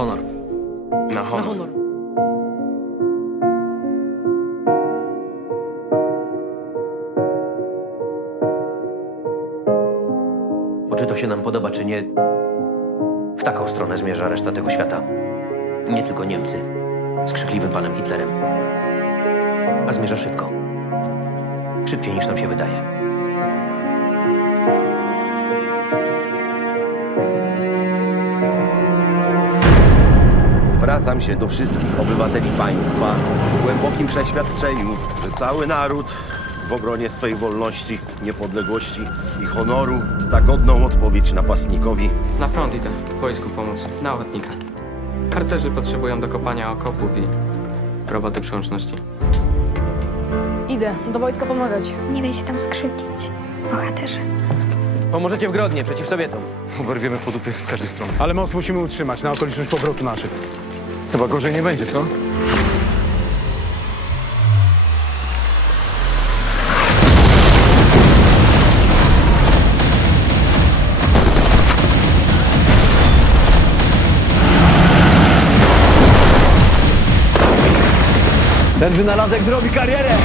honor. Na honor. Na honor. Bo czy to się nam podoba, czy nie, w taką stronę zmierza reszta tego świata. Nie tylko Niemcy. Z krzykliwym panem Hitlerem. A zmierza szybko. Szybciej niż nam się wydaje. Zwracam się do wszystkich obywateli państwa w głębokim przeświadczeniu, że cały naród w obronie swej wolności, niepodległości i honoru da godną odpowiedź napastnikowi, Na front idę. Wojsku pomóc. Na ochotnika. Harcerzy potrzebują do kopania okopów i roboty przyłączności. Idę do wojska pomagać. Nie daj się tam skrzywdzić, bohaterze. Pomożecie w Grodnie przeciw Sowietom. Oberwiemy po dupie z każdej strony. Ale most musimy utrzymać na okoliczność powrotu naszych. Chyba gorzej nie będzie, co? Ten wynalazek zrobi karierę!